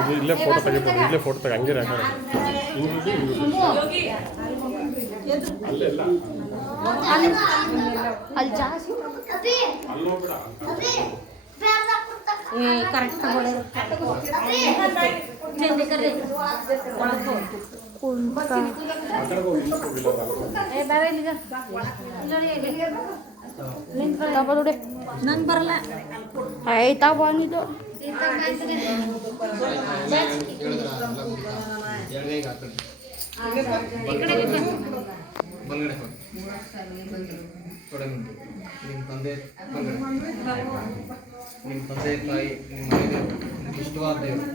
ಇದು ಇಲ್ಲೇ ಫೋಟೋ ತೆಗಿಬೋದು, ಇಲ್ಲೇ ಫೋಟೋ ತೆಗಿ, ಹಂಗೆ ರೆಕಾರ್ಡ್ ಅಲ್ಲೇ ಇಲ್ಲ ಅಲ್ಲಿ ಜಾಸ್ತಿ ಕರೆಕ್ಟ್ ನನ್ ಬರಲ್ಲ ಆಯ್ತಾ ಬಂದಿದ್ದು ನಿಮ್ಮ ತಂದೆ ತಾಯಿ ನಿಮ್ಮ ಮನೆಗೆ ಇಷ್ಟವಾದ ದೇವರು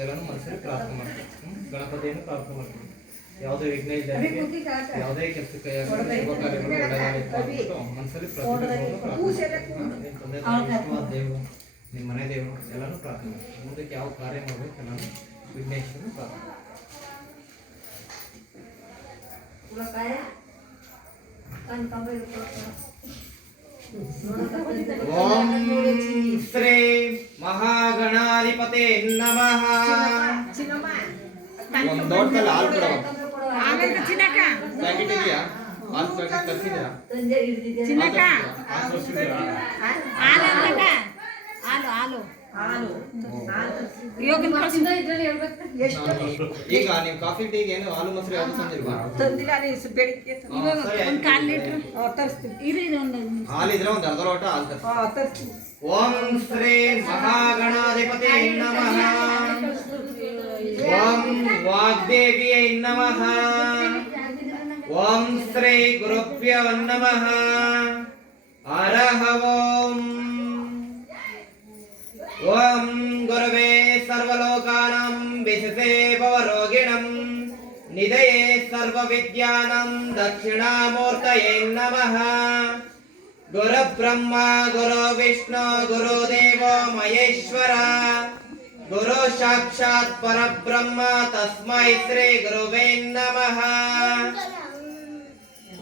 ಎಲ್ಲರೂ ಮನಸ್ಸಲ್ಲಿ ಪ್ರಾರ್ಥನೆ ಮಾಡ್ತಾರೆ. ಗಣಪತಿಯನ್ನು ಪ್ರಾರ್ಥನೆ ಮಾಡ್ತೀವಿ. ಯಾವುದೇ ವಿಘ್ನ ಇದ್ದವರಿಗೆ ಯಾವುದೇ ಕೆಲಸ ಕೈಯಾಗಲಿ ಶುಭ ಕಾರ್ಯಗಳು ಒಳ್ಳೆಯದಾಗಲಿ ಅಂತ ಮನಸ್ಸಲ್ಲಿ ಪ್ರಾರ್ಥನೆ ನಿಮ್ಮ ತಂದೆ ತಾಯಿ ಇಷ್ಟವಾದ ದೇವರು ನಿಮ್ಮ ಮನೆ ದೇವರು ಎಲ್ಲರೂ ಪ್ರಾರ್ಥನೆ ಮಾಡ್ತೀವಿ. ಮುಂದಕ್ಕೆ ಯಾವ ಕಾರ್ಯ ಮಾಡಬೇಕು ಎಲ್ಲರೂ ವಿಘ್ನೇಶ್ವರನ್ನು ಪ್ರಾರ್ಥನೆ ಓಂ ಶ್ರೀ ಮಹಾಗಣಾಧಿಪತೆ ನಮಃ. ಒಂದು ದೊಡ್ಡ ಹಾಲು ಕೊಡವ ಪ್ಯಾಕೆಟ್ ಇದೆಯಾ? ಹಾಲು ಪ್ಯಾಕೆಟ್ ತರಿಸಿದ್ದೀರಾ? ಈಗ ನೀವು ಕಾಫಿ ಟೀಗೆ ಏನು ಹಾಲು ಮೊಸರು ಯಾವುದು ತಂದಿಲ್ವಾ? ಹಾಲಿದ್ರೆ ಒಂದು ಅರ್ಧ ಲೋಟ ಹಾಲು ತರಿಸಿ. ಓಂ ಶ್ರೀ ಮಹಾಗಣಾಧಿಪತಿ ನಮಃ. ಓಂ ವಾಗ್ದೇವಿಯೈ ನಮಃ. ಓಂ ಶ್ರೀ ಗುರುಭ್ಯೋ ನಮಃ. ಹರಃ ಓಂ. ಓಂ ಗುರವೇ ಸರ್ವಲೋಕಾನಾಂ ವಿಶಸೇ ಭವರೋಗಿಣಂ ನಿಧಯೇ ಸರ್ವವಿದ್ಯಾನಾಂ ದಕ್ಷಿಣಾಮೂರ್ತಯೇ ನಮಃ. ಗುರುಬ್ರಹ್ಮ ಗುರು ವಿಷ್ಣು ಗುರುದೇವೋ ಮಹೇಶ್ವರ ಗುರು ಸಾಕ್ಷಾತ್ ಪರಬ್ರಹ್ಮ ತಸ್ಮೈ ಶ್ರೀ ಗುರುವೇ ನಮಃ.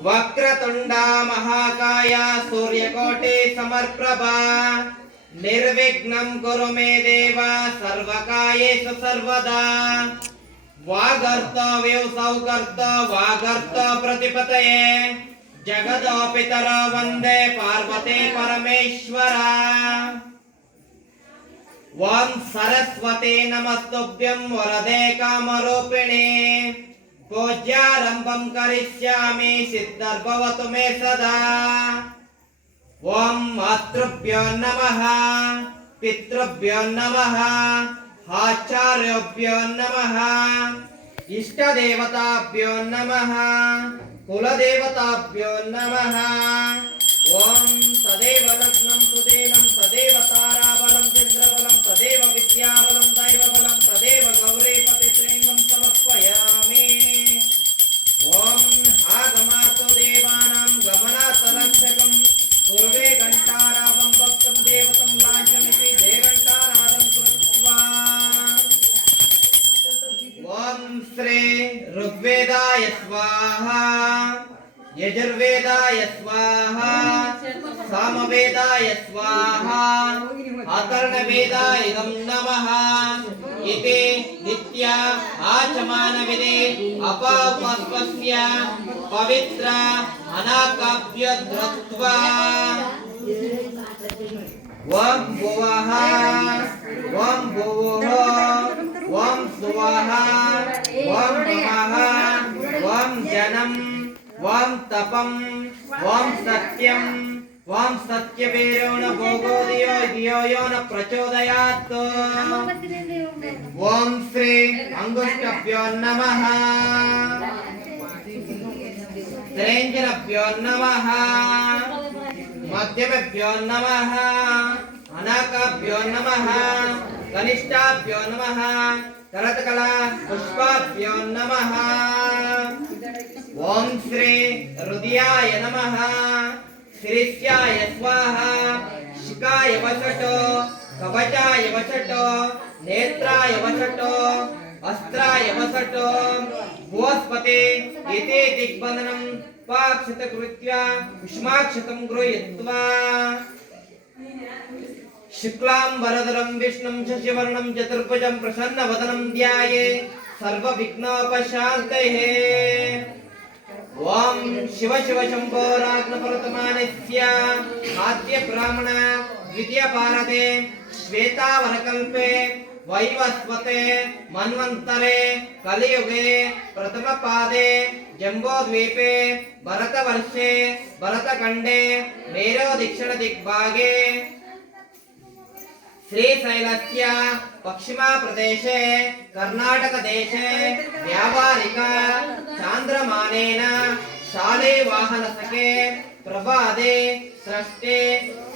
ವಕ್ರತುಂಡ ಮಹಾಕಾಯ ಸೂರ್ಯಕೋಟಿ ಸಮರ್ಪ್ರಭಾ ನಿರ್ವಿಘ್ನಂ ಕುರು ಮೇ ದೇವ ಸರ್ವಕಾಯೇಷು ಸರ್ವದಾ. ವಾಗರ್ತವ್ಯೋ ಸೌಕರ್ತ ವಾಗರ್ತ ಪ್ರತಿಪತಯೇ ಜಗದೋ ಪಿತರ ವಂದೇ ಪಾರ್ವತಿ ಪರಮೇಶ್ವರ. ಓಂ ಸರಸ್ವತಿ ನಮಸ್ತುಭ್ಯಂ ವರದೆ ಕಾಮರೂಪಿಣಿ ಪೂಜ್ಯಾರಂಭಂ ಕರಿಷ್ಯಾಮಿ ಸಿದ್ಧರ್ಭವತು ಮೇ ಸದಾ. ಓಂ ಮಾತೃಭ್ಯೋ ನಮಃ ಪಿತೃಭ್ಯೋ ನಮಃ ಆಚಾರ್ಯಭ್ಯೋ ನಮಃ ಇಷ್ಟದೇವತಾಭ್ಯೋ ನಮಃ ಕುಲದೇವತಾಭ್ಯೋ ನಮಃ. ಓಂ ತದೇವ ಲಗ್ನಂ ಸುದೇವಂ ತದೇವ ತಾರಾಬಲಂ ಚಂದ್ರಬಲಂ ತದೇವ ವಿದ್ಯಾಬಲಂ ದೈವಬಲಂ ತದೇವ ಗೌರೀಪತಿ ಶ್ರೀಂಗಂ ಸಮರ್ಪಯಾಮಿ. ಓಂ ಆಗಮಾರ್ಥ ದೇವಾನಾಂ ಗಮನಾರ್ಥ ರಕ್ಷಕಂ पूर्वे घंटारावं भक्तं देवतं लाञ्छनमिति जयघंटानादं कृत्वा. ओम श्री ऋग्वेदाय स्वाहा यजुर्वेदाय स्वाहा सामवेदाय स्वाहा अथर्ववेदाय नमः इति नित्य आचमानविदे अपापस्वस्य पवित्र अनाकाभ्य धृत्वा. ओम भुवः ओम भुवः ओम सुवः ओम नमः ओम जनम ओम तपम ओम सत्यम ओम सत्यवीर्यो न भोगो धियो यो न प्रचोदयात्. ओम श्री अंगुष्ठभ्यो नमः त्रयंजनभ्यो नमः मध्यमेभ्यो नमः अनाकाभ्यो नमः कनिष्ठाभ्यो नमः करतकला पुष्पाभ्यो नमः. ओम श्री हृदयाय नमः शिरस्याय स्वाहा शिखाय वषटो कवचाय वषटो नेत्राय वषटो अस्त्राय वषटो गोस्पते एते दिग्बंधनं पाक्षत कृत्वा उष्माक्षतं गृहीत्वा. शुक्लांबरधरं विष्णुं शशिवर्णं चतुर्भुजं प्रसन्नवदनं ध्याये सर्वविघ्नोपशान्तये। ओम शिव शिव शंभो राग्नपरतमानस्य आद्य ब्राह्मण द्वितीय भारते श्वेतावरकल्पे वैवस्वते मन्वन्तरे कलियुगे प्रथम पादे जम्बोद्वीपे भरतवर्षे भरतखण्डे मेरो दक्षिण दिग्भागे श्रीशैलस्य पश्चिमा प्रदेशे कर्नाटक देशे व्यापारिक चांद्रमानेन शाले वाहनसखे प्रभादे षष्ठे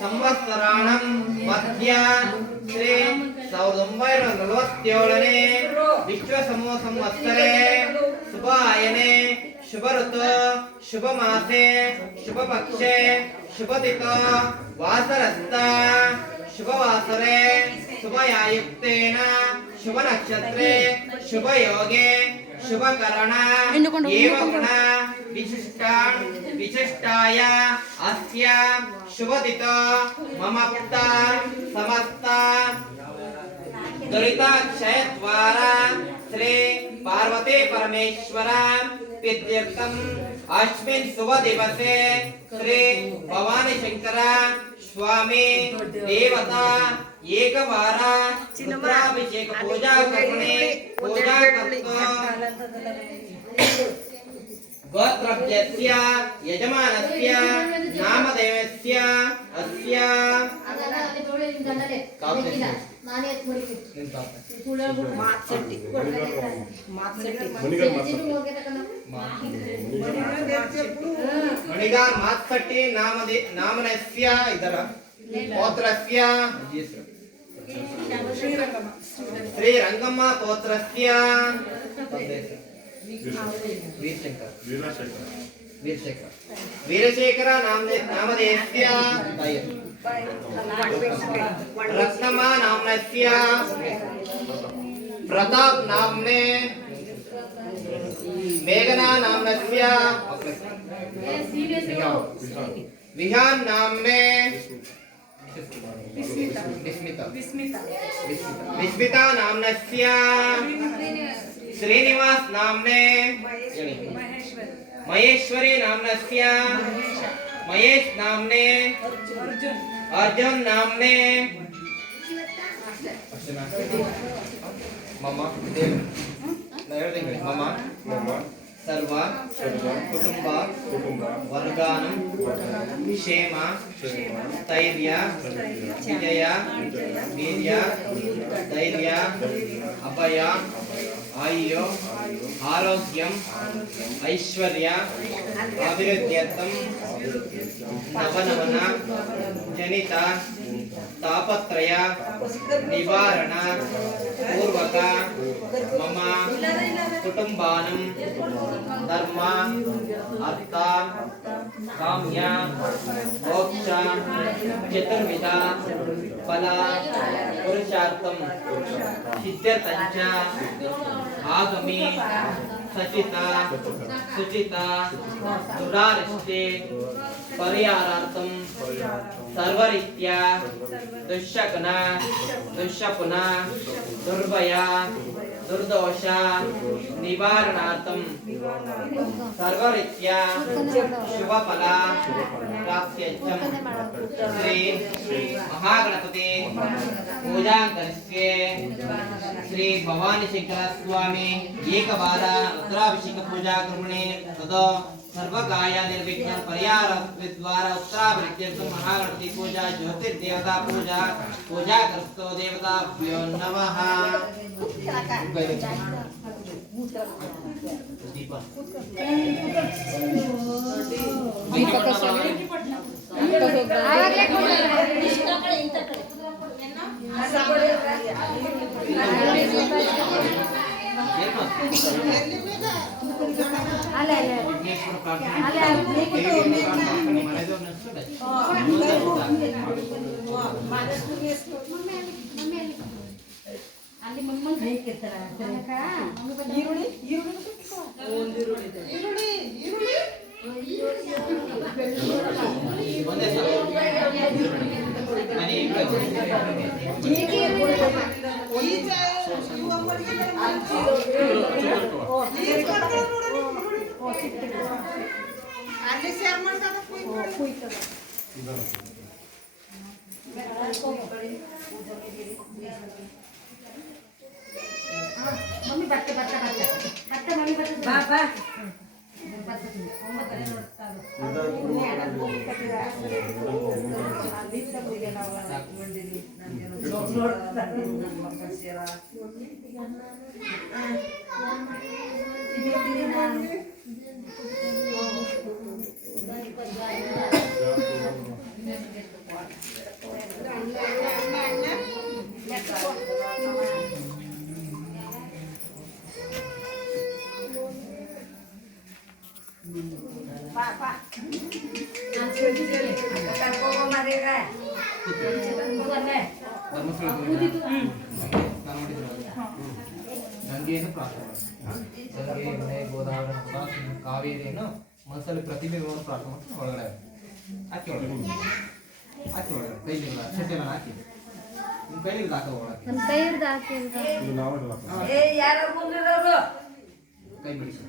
संवत्सराणां मध्य श्री 1947 विश्व समूह संवत्सरे शुभायने शुभ ऋतु शुभ मासे शुभ पक्षे शुभ तिथौ वासरस्थ शुभवासरे शुभयायुक्तेन शुभ नक्षत्रे शुभ योगे शुभ करण एवं गुण विशिष्टाय अस्य शुभ तिथौ ममप्त समस्त दुरिताक्षय द्वारा श्री पार्वती परमेश्वर प्रीत्यर्थम अस्मिन् शुभ दिवसे श्री भवानी शंकर स्वामी देवता एक बार रुद्राभिषेक पूजा करने पूजा कर्तुं गोत्रभ्यस्य यजमानस्य नामदेवस्य अस्य मणिगार मात्सट्टी नामनस्य इधर पौत्रस्य श्री रंगम्म पौत्रस्य वीरशेखर नामधेयस्य रत्नमा नामनस्य प्रताप नाम्ने मेघना नामनस्य विहान नाम्ने विस्मिता नामनस्य श्रीनिवास नाम्ने महेश्वरी नामनस्य महेश नाम्ने अर्जुन नाम्ने ममा ममा सर्व कुटुंब वर्गानं क्षेम स्थैर्य विजय वीर्य धैर्य अभय आयु आरोग्यम ऐश्वर्य अभिवृद्ध्यर्थं नवनवन जनित तापत्रय निवारण पूर्वक मम कुटुंबानं धर्म अर्थ काम्य मोक्ष चतुर्विध फल पुरुषार्थं सिद्ध्यर्थञ्च आगमे सचिता सुचिता दुरारिष्टे परिहारार्थं सर्वरीत्या दुष्शकुन दुष्शपुन दुर्भय दुर्दोष निवारणार्थं सर्वरीत्या शुभफल प्राप्त्यर्थं श्री महागणपति पूजा करिष्ये। श्री भवानी शंकर स्वामी एकवार रुद्राभिषेक पूजा कर्मणे तदा सर्वकार्य निर्विघ्न परिहार द्वारा उत्तराभिषेकं महागणपति पूजा ज्योतिर्देवता पूजा पूजा कर्तो देवताभ्यो नमः। ಅಲ್ಲಿ ಶೇರ್ ಮಾಡ್ತಾರ ಮಮ್ಮಿ ಬಟ್ಟೆ ಬಟ್ಟೆ ಬಟ್ಟೆ ಬಟ್ಟೆ ಮಮ್ಮಿ ಬಟ್ಟೆ ಬಾ ಬಾ ಗಂಗೆಯನ್ನು ಪ್ರಾರ್ಥನೆ ಗಂಗೆ ಯಮುನೆ ಗೋದಾವರಿ ಕಾವೇರಿಯನ್ನು ಮನಸ್ಸಲ್ಲಿ ಪ್ರತಿಬಿಂಬವನ್ನು ಪ್ರಾರ್ಥನೆ ಮಾಡಿ ಒಳಗಡೆ ಹಾಕಿ ಒಳಗಡೆ ಕೈಲಿಲ್ಲ ಅಕ್ಷತೆಲ್ಲ ಹಾಕಿ ನಿಮ್ಮ ಕೈಲಿ ಹಾಕ ಒಳಗೆ ನನ್ನ ಕೈ ಹಿಡ್ದು ಹಾಕಿ ಇದು ನಾವೇ ಕೈ ಬಿಡಿ ಸರ್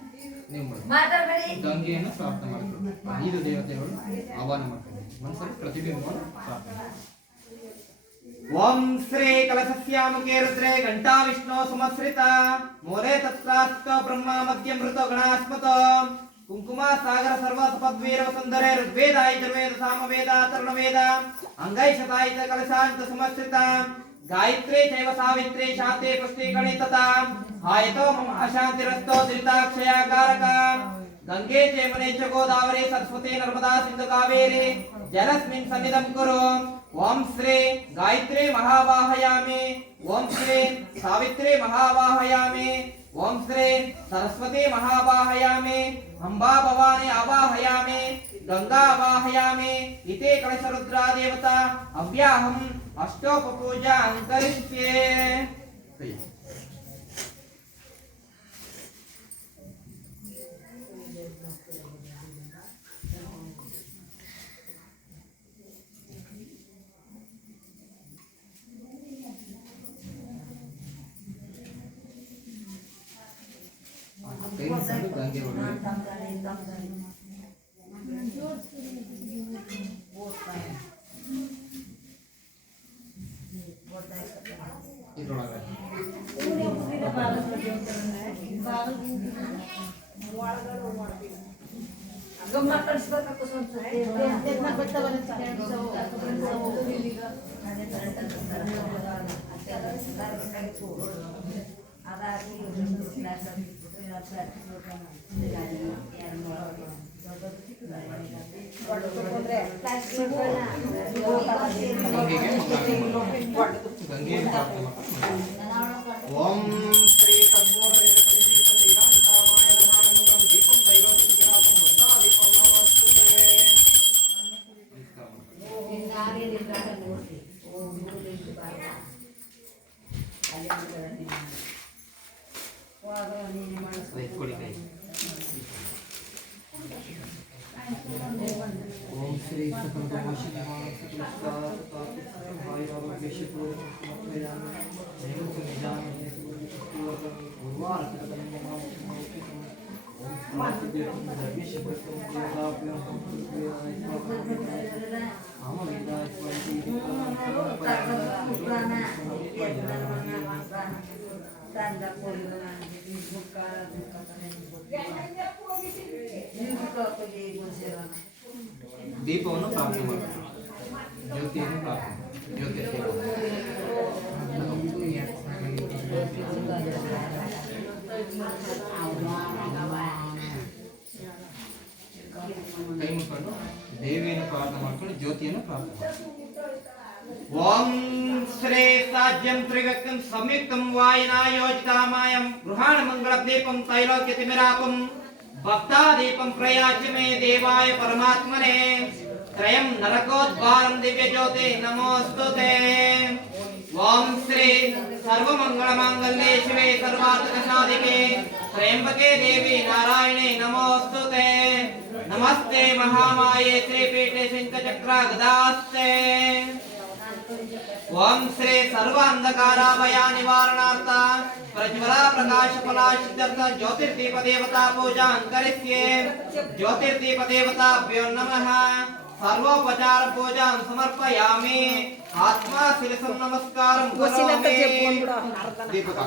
ನೀವು ಮಾಡಿ ಗಂಗೆಯನ್ನು ಪ್ರಾರ್ಥನೆ ಮಾಡ್ತೀವಿ 5 ದೇವತೆಗಳು ಆಹ್ವಾನ ಮಾಡ್ತೀವಿ ಮನಸ್ಸಲ್ಲಿ ಪ್ರತಿಬಿಂಬವನ್ನು ಪ್ರಾರ್ಥನೆ ಓಂ ಶ್ರೀ ಕಲಶಸ್ಯಾಮುಖೇ ರುದ್ರೇ ಘಂಟಾ ವಿಷ್ಣು ಸುಮಸ್ರಿತ ಮೂಲೆ ತತ್ರಾಸ್ತ ಬ್ರಹ್ಮ ಮಧ್ಯ ಮೃತ ಗಣಾಸ್ಮತ ಕುಂಕುಮ ಸಾಗರ ಸರ್ವ ಸಪದ್ವೀರ ಸುಂದರೇ ಋಗ್ವೇದ ಯಜುರ್ವೇದ ಸಾಮವೇದ ಅಥರ್ವವೇದ ಅಂಗೈ ಶತಾಯಿತ ಕಲಶಾಂತ ಸುಮಸ್ರಿತ ಗಾಯತ್ರಿ ಚೈವ ಸಾವಿತ್ರಿ ಶಾಂತಿ ಪುಷ್ಟಿ ಗಣಿತತ ಹಾಯತೋ ಮಮ ಅಶಾಂತಿರಸ್ತೋ ತ್ರಿತಾಕ್ಷಯಾಕಾರಕ ಗಂಗೆ ಯಮುನೆ ಚ ಗೋದಾವರಿ ಸರಸ್ವತಿ ನರ್ಮದಾ ಸಿಂಧು ಕಾವೇರಿ ಜಲಸ್ಮಿನ್ ಸನ್ನಿಧಂ ಕುರು ಓಂ ಶ್ರೀ ಗಾಯತ್ರಿ ಮಹಾವಾಹಯಾಮಿ ಓಂ ಶ್ರೀ ಸಾವಿತ್ರಿ ಮಹಾವಾಹಯಾಮಿ ಓಂ ಶ್ರೀ ಸರಸ್ವತಿ ಮಹಾವಾಹಯಾಮಿ ಅಂಬಾ ಭವಾನಿ ಆವಾಹಯಾಮಿ ಗಂಗಾ ಆವಾಹಯಾಮಿ ಇತಿ ಕಳಶ ರುದ್ರಾ ದೇವತಾ ಅವ್ಯಾಹಂ ಅಷ್ಟೋಪಪೂಜಾ ಅಂಕರಿಷ್ಯೆ ಗಂಗೆ ಇದ್ರೊಳಗೆ ಗಂಗೆ ಓಂ ಶ್ರೀ ಕರ್ಪೂರ ದೀಪಂ ತೈಲೋಕ್ಯನಾಥಂ ಬುದ್ಧಾ ದೀಪಂ ನಮಸ್ತುತೇ ಓಂ ಶ್ರೀ ದೀಪವನ್ನು ಪ್ರಾರ್ಥನೆ ಮಾಡಬೇಕು ಜ್ಯೋತಿಯನ್ನು ಪ್ರಾರ್ಥನೆ ಜ್ಯೋತಿ ಕೈ ಮುಟ್ಕೊಂಡು ದೇವಿಯನ್ನು ಪ್ರಾರ್ಥನೆ ಮಾಡ್ಕೊಂಡು ಜ್ಯೋತಿಯನ್ನು ಪ್ರಾರ್ಥನೆ ಮಾಡಿ ಓಂ ಶ್ರೀ ಸಾಜ್ಯಂ ತ್ರಿವ್ಯಕ್ತಂ ಸಂಯುಕ್ತಂ ವಾಯಿನಾ ಯೋಜಿತಾಮಾಯಂ ಗೃಹಾಣ ಮಂಗಳ ದೀಪಂ ತೈಲೋಕ್ಯ ತಿಮಿರಾಪಂ ಭಕ್ತಾದೀಪಂ ಪ್ರಯಾಚ ಮೇ ದೇವಾಯ ಪರಮಾತ್ಮನೇ ತ್ರಯಂ ನರಕೋದ್ವಾರಂ ದಿವ್ಯ ಜ್ಯೋತಿ ನಮೋಸ್ತುತೆ ಓಂ ಶ್ರೀ ಸರ್ವಮಂಗಳ ಮಾಂಗಲ್ಯೆ ಶಿವೆ ಸರ್ವಾರ್ಥ ಸಾಧಿಕೆ ತ್ರಯಂಬಕೆ ದೇವಿ ನಾರಾಯಣೆ ನಮೋಸ್ತುತೆ ನಮಸ್ತೆ ಮಹಾಮಾಯೆ ಶ್ರೀಪೀಠೆ ಶಂಖಚಕ್ರ ಗದಾಸ್ತೆ ओम श्री सर्व अंधकाराभय निवारणार्थ प्रज्वला प्रकाश फलासिद्ध्यर्थ ज्योतिर्दीप देवता पूजा करिष्ये। ज्योतिर्दीप देवताभ्यो नमः। सर्वोपचार पूजा समर्पयामि। आत्मा शिरसं नमस्कारं करोमि। दीपक दीपक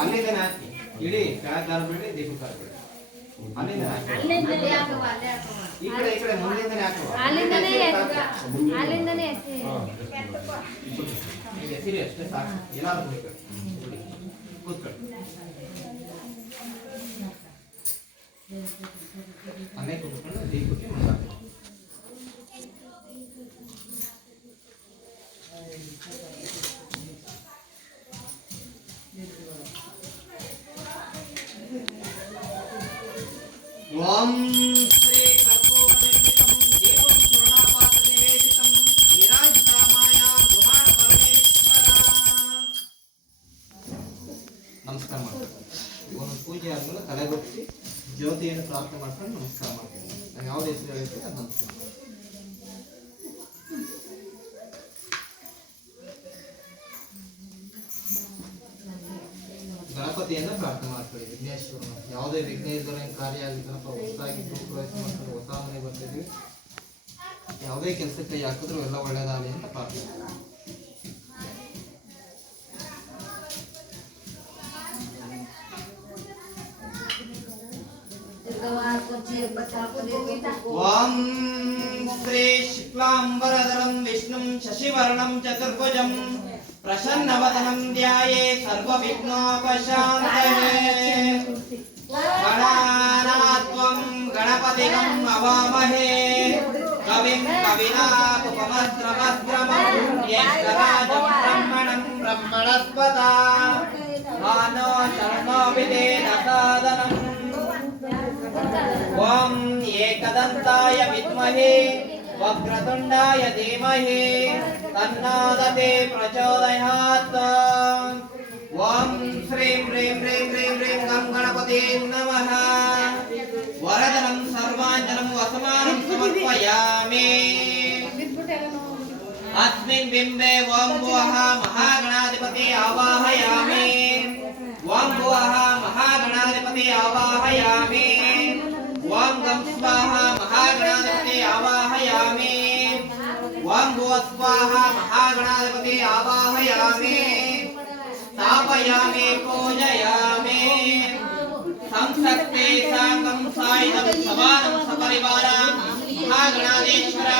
ಅಲ್ಲಿಂದ ಇಡೀ ದಾರ ಬಿಡಿ ದೀಪಕ ಅಲ್ಲಿಂದ ಈ ಕಡೆ ಮುಂದಿಂದನೇ ಹಾಕುವ ಅಲ್ಲಿಂದನೇ ಹೆಸರಿ ಅಷ್ಟೇ ಸಾಕು ಎಲ್ಲಾದ್ರೂ ಕೂತ್ಕೊಳ್ಳಿ ಅನೇಕ ಕೂತ್ಕೊಂಡು ದೀಪಕ್ಕೆ ओम श्री कर्पूरनिर्मितं दीपं चूर्णापात निवेदितं विराजितामाया गृहाण परमेश्वर नमस्कार ಒಂದು ಪೂಜೆ ಆದ್ಮೇಲೆ ತಲೆಗೊತ್ತಿ ಜ್ಯೋತಿಯನ್ನು ಪ್ರಾರ್ಥನೆ ಮಾಡ್ಕೊಂಡು ನಮಸ್ಕಾರ ಮಾಡ್ತೀನಿ ನಾನು ಯಾವ ಹೆಸರು ಹೇಳ್ತೀನಿ ಅದು ನಮಸ್ಕಾರ ಗಣಪತಿಯನ್ನು ಪ್ರಾರ್ಥನೆ ಮಾಡ್ಕೊಳ್ಳಿ ವಿಘ್ನೇಶ್ವರನ ಯಾವುದೇ ವಿಘ್ನೇಶ್ವರ ಕಾರ್ಯ ಆಗಲಿ ಗಣಪ ಹೊಸದಾಗಿ ಪ್ರವೇಶ ಮಾಡ್ಕೊಂಡು ಹೊಸ ಮನೆ ಬರ್ತಿದ್ವಿ ಯಾವುದೇ ಕೆಲಸಕ್ಕೆ ಕೈ ಹಾಕಿದ್ರು ಎಲ್ಲ ಒಳ್ಳೇದಾಗಲಿ ಅಂತ ಪ್ರಾರ್ಥನೆ ओम श्री शुक्लांबरधरं विष्णुं शशिवर्णं चतुर्भुजं प्रसन्नवदनं ध्याये सर्वविघ्नोपशान्तये। गणानात्वं गणपतिं अवामहे कविं कविनामुपमस्त्रवस्त्रमं ज्येष्ठराजं ब्रह्मणं ब्रह्मणस्पता मानो शर्मोऽभिधेन सादनम्। ओम एकदन्ताय विद्महे वक्रतुण्डाय धीमहि तन्नो दन्ति प्रचोदयात्। ओम श्रीं ह्रीं ह्रीं ह्रीं ह्रीं गं गणपते नमः। वरदनं सर्वाञ्जनं वसमानं समर्पयामि। अस्मिन् बिम्बे ओम भुवः महागणाधिपति आवाहयामि। ओम भुवः महागणाधिपति आवाहयामि। ओम गं स्वाहा महागणाधिपति आवाहयामि। ओम भुवः स्वाहा महागणाधिपति आवाहयामि। स्थापयामि पूजयामि। संसक्ते साकं सायुधं समानं सपरिवारं महागणाधीश्वर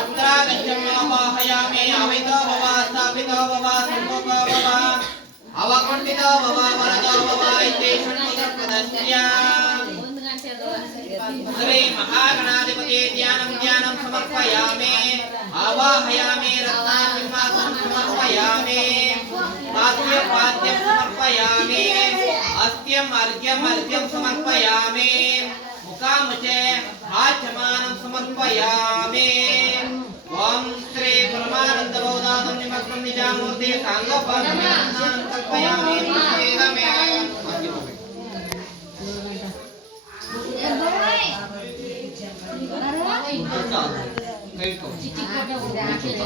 अत्रागच्छम् आवाहयामि। अवितो भव स्थापितो भव सम्मुखो भव अवकुण्ठितो भव वरदो भव इति षण्मुखपदस्य श्री महागणाधिपति ध्यानं समर्पयामि। आवाहयामि रत्नासिंहासनं समर्पयामि। पाद्यं समर्पयामि। अस्त्यम् अर्घ्यं समर्पयामि। मुखामुचे आचमानं समर्पयामि। ओम श्री परमानंद बोधातं निमग्नं निजामूर्ति सांगोपासनं कल्पयामि।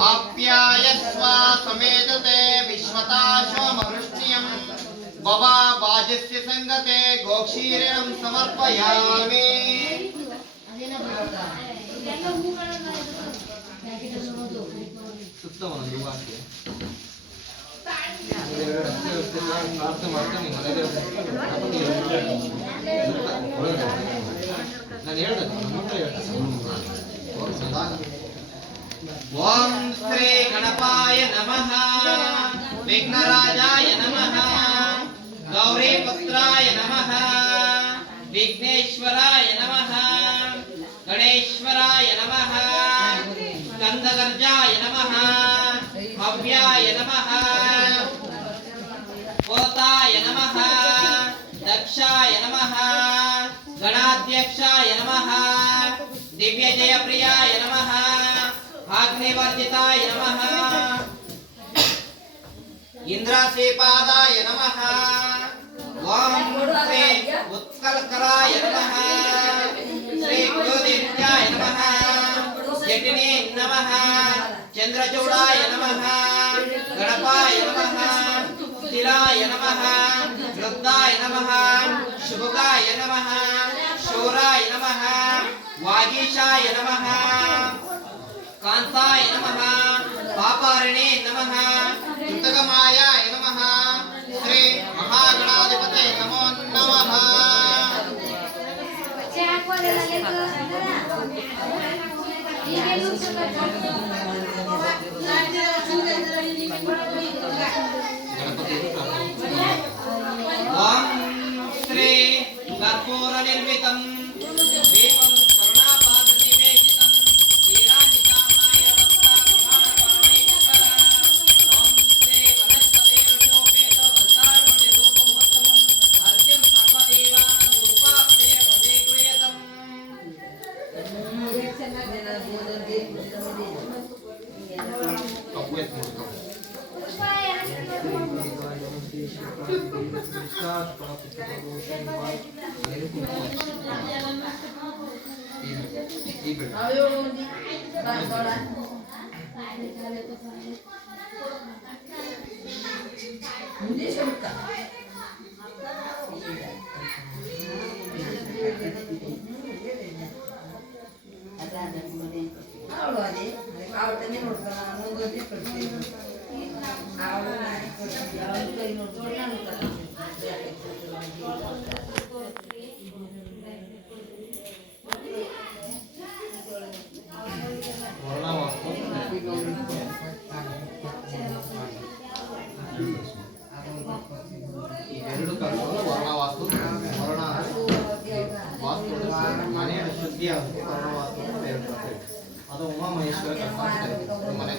आप्यायस्व समेतते विश्वताशोमवृष्ट्यं बवा बाजस्य संगते गोक्षीरणं समर्पयामि। ಸುತ್ತ ಒಂದು ವಾಕ್ಯ ಪ್ರಾರ್ಥನೆ ಮಾಡ್ಕೊಂಡು ನಾನು ಹೇಳ್ದೆ ಓಂ ಶ್ರೀ ಗಣಪಾಯ ನಮಃ ವಿಘ್ನರಾಜಾಯ ನಮಃ ಗೌರೀಪುತ್ರಾಯ ನಮಃ ವಿಘ್ನೇಶ್ವರಾಯ ನಮಃ ಗಣೇಶ್ವರಾಯ ನಮಃ ಸ್ಕಂದಗರ್ಜಾಯ ನಮಃ ಭವ್ಯಾಯ ನಮಃ ಕೋತಾಯ ನಮಃ ದಕ್ಷಾಯ ನಮಃ ಗಣಾಧ್ಯಕ್ಷಾಯ ನಮಃ ದಿವ್ಯ ಜಯ ಪ್ರಿಯಾಯ ನಮಃ निवर्जिताय नमः इंद्रसेपादाय नमः ओम श्री उत्कलकराय नमः श्री गुरुदेव्याय नमः जटिने नमः चंद्रचूडाय नमः गणपाय नमः स्थिराय नमः वृद्धाय नमः शुभगाय नमः शूराय नमः वागीशाय नमः कांताय नमः पापारिणे नमः कृतगमायाय नमः श्री महागणाधिपते नमो नमः ओम श्री कर्पूर निर्मितं दीपं करुणापाद निवेदितं वीराजितामाय वक्ताभारपाणेश्वर ओम श्री वनस्पति ऋषोपेतो भद्राणि धूपं उत्तमं अर्घ्यं सर्वदेवानां धूपाप्ते प्रतिक्रियतम् ಎರಡು ಕರ್ಕೊಂಡು ವರ್ಣ ವಾಸ್ತು ವರ್ಣ ವಾಸ್ತು ಮನೆ ಶುದ್ಧಿ ಆಗುತ್ತೆ ವರ್ಣ ವಾಸ್ತು ಅದು ಉಮಾ ಮಹೇಶ್ವರ ಮನೆ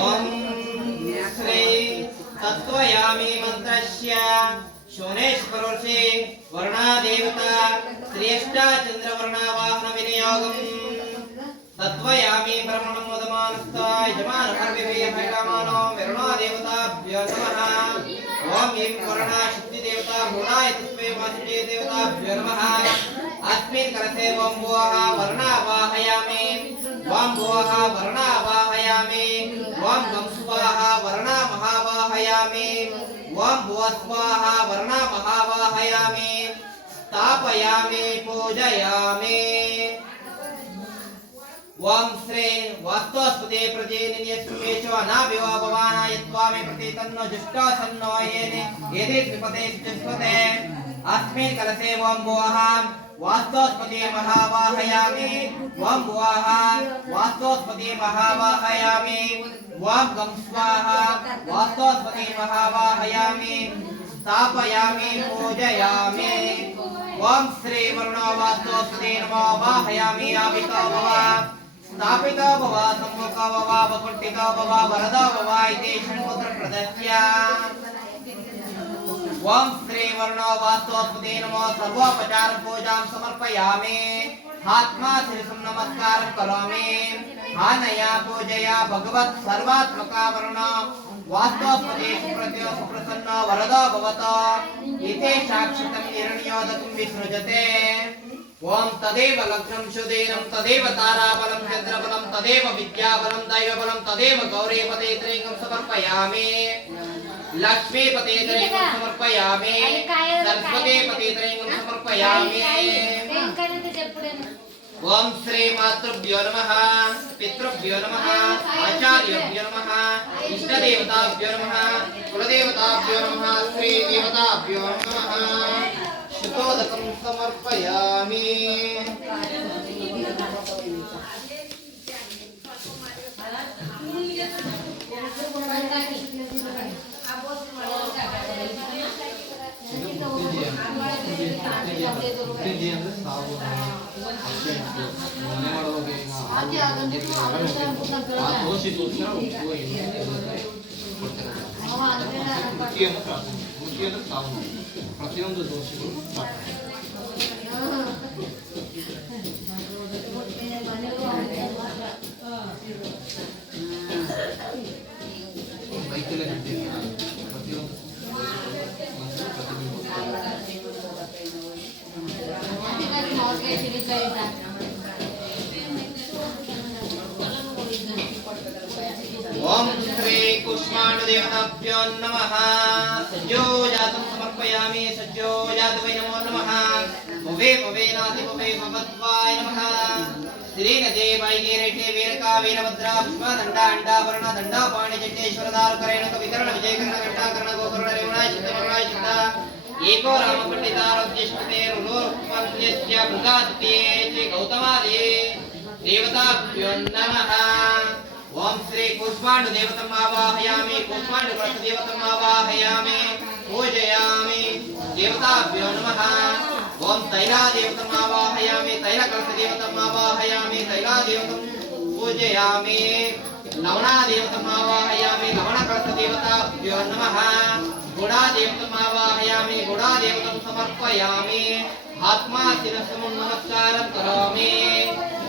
ಓಂ ಶ್ರೀ ತತ್ವಯಾಮಿ ಮಂತ್ರಸ್ಯ शोनेश्वरोर्षे वर्णादेवता श्रेष्ठा चंद्रवर्णावाहन विनियोगम तत्वयामि ब्रह्मणं वदमानस्ता यजमान हर्विवेहकामानो वरुणादेवताभ्यो नमः ओम ऐं वर्णा शक्ति देवता मूलाय तत्वे वासिते देवताभ्यो नमः अस्मिन् कलशे ओम भुवः वर्णावाहयामि ओम भुवः वर्णावाहयामि ओम गं स्वाहा वर्णामहावाहयामि ओम भुवः स्वाहा वर्णा महावाहयामि स्थापयामि पूजयामि ओम श्री वास्तुस्पते प्रजेनिन्यस्मेषु अनाभिवा भवानाय त्वामे प्रतितन्नो जुष्टा सन्नो येने येदे त्रिपते जुष्पते अस्मिन् कलशे ओम भुवः वास्तुस्पते महावाहयामि ओम भुवः वास्तुस्पते महावाहयामि ओम गं स्वाहा वास्तुस्पते महावाहयामि स्थापयामि पूजयामि ओम श्री वर्णो वास्तुस्पते नमो वाहयामि आवितो भव स्थापितो भव सम्मुखो भव वकुण्ठितो भव वरदो भव इति षण्मुद्र प्रदस्य ओम श्री वर्णो वास्तुस्पते नमो सर्वोपचार पूजां समर्पयामि आत्मा शिरसं नमस्कारं करोमि आनया पूजया भगवत् सर्वात्मका वर्ण वास्तुस्पते सुप्रत्यो सुप्रसन्नो वरदो भवतो इति साक्षातं हिरण्योदकं विसृजते ओम तदेव लग्नं शुदेनं तदेव ताराबलं चन्द्रबलं तदेव विद्याबलं दैवबलं तदेव गौरीपते त्रयं समर्पयामि लक्ष्मीपते त्रयं समर्पयामि सरस्वतीपते त्रयं समर्पयामि ओम श्री मातृभ्यो नमः पितृभ्यो नमः आचार्यभ्यो नमः इष्टदेवताभ्यो नमः कुलदेवताभ्यो नमः श्री देवताभ्यो नमः शुतोदकं समर्पयामि ದೃಷ್ಟಿ ಅಂದ್ರೆ ತಾವು ನೋಡಿ ಪ್ರತಿಯೊಂದು ದೋಷಗಳು ಬೈಕಲ್ಲೇ ಪ್ರತಿಯೊಂದು ओम श्री कुष्मांड देवताभ्यो नमः सज्जोजातं समर्पयामि सज्जोजात वै नमो नमः भवे भवेनाति भवे भवद्वाय नमः श्री नदे वैगे रेटे वीरका वीरभद्रा पुष्पा दंडा अंडा वर्ण दंडा पाणि जटेश्वर दाल करेण कविकर्ण विजय कर्ण घंटा कर्ण गोकर्ण रेवणाय चित्तमणाय चित्ता एको राम पंडितारोग्यश्मते रुलोपन्यस्य मृगात्ये च गौतमादे देवताभ्यो नमः ओम श्री कुष्मांड देवतम आवाहयामि कुष्मांड व्रत देवतम आवाहयामि पूजयामि देवताभ्यो नमः ओम तैला देवतम आवाहयामि तैल कलश देवतम आवाहयामि तैला देवतम पूजयामि लवणा देवतम आवाहयामि लवण कलश देवताभ्यो नमः गुड़ा देवतम आवाहयामि गुड़ा देवतम समर्पयामि आत्मा शिरसं नमस्कारं करोमि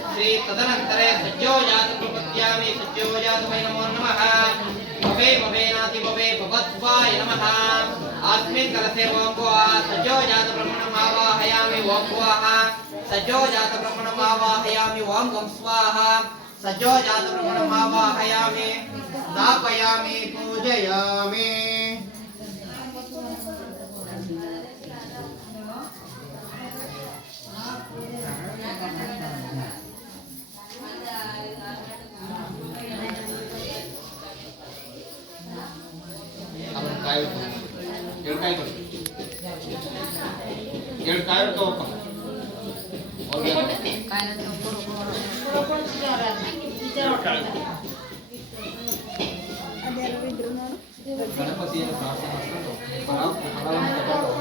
श्री तदनन्तरे सज्जोजात प्रपद्यामि सज्जोजात वै नमो नमः भवे भवेनाति भवे भवद्वाय नमः अस्मिन् कलशे ओम भुवः सज्जोजात ब्रह्मणम् आवाहयामि ओम भुवः सज्जोजात ब्रह्मणम् आवाहयामि ओम गं स्वाहा सज्जोजात ब्रह्मणम् आवाहयामि स्थापयामि पूजयामि ಗಣಪತಿಯನ್ನು ಪ್ರಾರ್ಥನೆ ಮಾಡಿಕೊಂಡು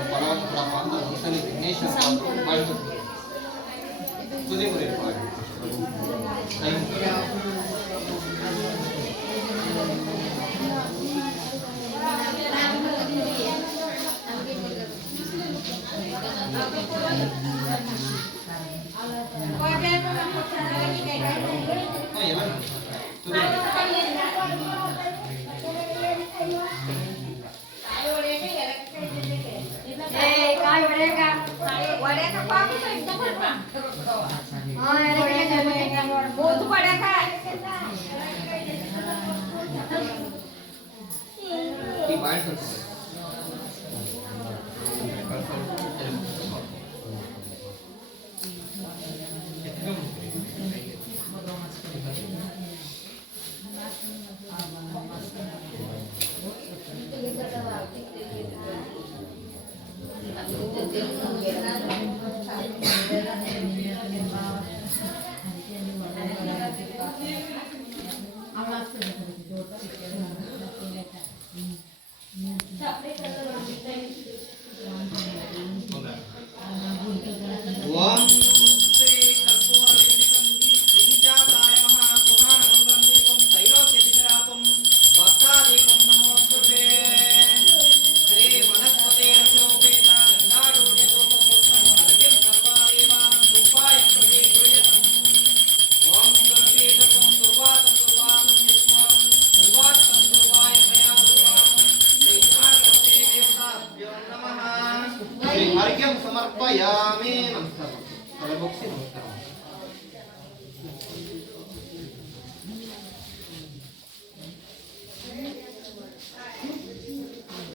ಫಲವನ್ನು ಪ್ರಾಪ ಅಂತ ಒಂದ್ಸಲಿ ವಿಘ್ನೇಶ ತುದಿ ಮುರಿ ಈ ಬಾಯ್